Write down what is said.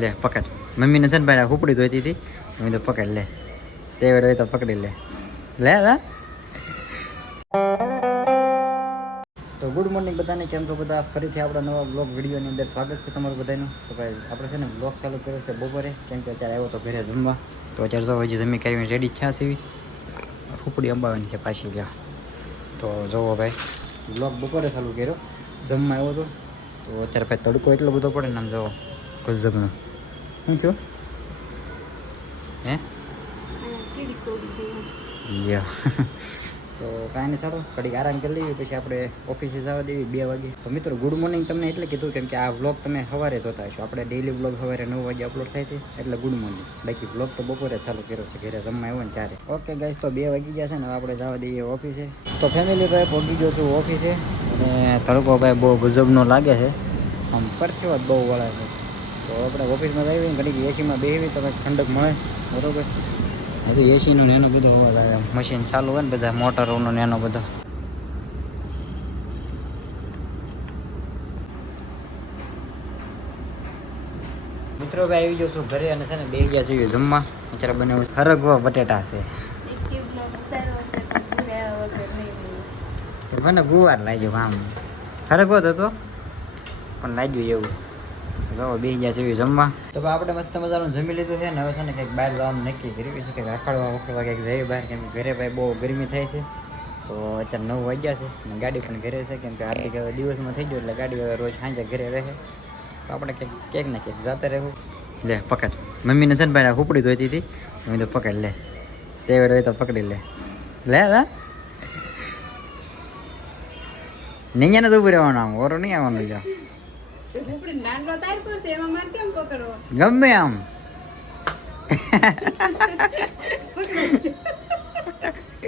લે પકડ. મમ્મીને છે ને ભાઈ હુપડી જોઈતી હતી. મમ્મી તો પકડ લે. તે વેળે તો પકડી લે. લે લે. તો ગુડ મોર્નિંગ બધાને, કેમ છો બધા? ફરીથી આપણા નવા બ્લોગ વિડીયોની અંદર સ્વાગત છે તમારું બધાનું. તો ભાઈ આપણે છે ને બ્લોગ ચાલુ કર્યો છે બપોરે, કેમ કે અત્યારે આવ્યો તો ઘરે જમવા. તો અત્યારે જો હજી જમી કરીને રેડી થયા છે. હુપડી અંબાવાની છે પાછી ગયા. તો જોવો ભાઈ, બ્લોગ બપોરે ચાલુ કર્યો, જમવા આવ્યો હતો. તો અત્યારે ભાઈ તડકો એટલો બધો પડે ને આમ જોવો ગજબનો. શું થયું હે? લ્યો. તો કાંઈ નહીં, સારું ઘડીક આરામ કરી લઈએ, પછી આપણે ઓફિસે જવા દેવી 2 વાગે. તો મિત્રો ગુડ મોર્નિંગ તમને એટલે કીધું કેમ કે આ વ્લોગ તમે સવારે જોતા હશો. આપણે ડેઈલી વ્લોગ સવારે 9 વાગે અપલોડ થાય છે, એટલે ગુડ મોર્નિંગ. બાકી વ્લોગ તો બપોરે ચાલુ કર્યો છે, ઘરે જમવા આવ્યો ને ત્યારે. ઓકે ગાઈસ, તો 2 વાગી ગયા છે ને, આપણે જવા દઈએ ઓફિસે. તો ફેમિલી ભાઈ પહોંચી ગયો છું ઓફિસે, અને તડકો ભાઈ બહુ ગજબનો લાગે છે, આમ પરસેવો બહુ વળે છે. તો આપણે ઓફિસમાં જઈએ ઘડીક એસીમાં બેસવી તો કંઈક ઠંડક મળે, બરોબર. હજી એસીનો ને એનો બધો હોવા લાગે, મશીન ચાલુ હોય ને બધા મોટરોનો ને એનો બધો. મિત્રો ભાઈ આવી ગયો છું ઘરે, અને છે ને બે ગયા છીએ જમવા. અત્યારે બનાવ્યું હરગવા બટેટા છે. મને ગુવાર લાગ્યો આમ, હરગવો જ હતો પણ લાગ્યું એવું. તો બે ગયા છે જમવા. તો આપણે મસ્ત મજાનું જમી લીધું છે ને, હવે છે ને કંઈક બહાર જવાનું નક્કી કર્યું છે, કે રખડવા વખડવા કંઈક જઈએ બહાર, કેમ કે ઘરે ભાઈ બહુ ગરમી થાય છે. તો અત્યારે 9 વાગ્યા છે અને ગાડી પણ ઘરે છે, કેમ કે હાર્દિક હવે દિવસમાં થઈ ગયો એટલે ગાડી હવે રોજ સાંજે ઘરે રહે. તો આપણે ક્યાંક ને ક્યાંક જાતે રહેવું. લે પકડ. મમ્મીને છે ને ભાઈ હુપડી જોઈતી હતી. મમ્મી તો પકડ લે. તે વેળે તો પકડી લે. લે લે. નહીં ને તો ઉભું રહેવાનું, આમ ઓરો નહીં આવવાનું. જા ગમે આમ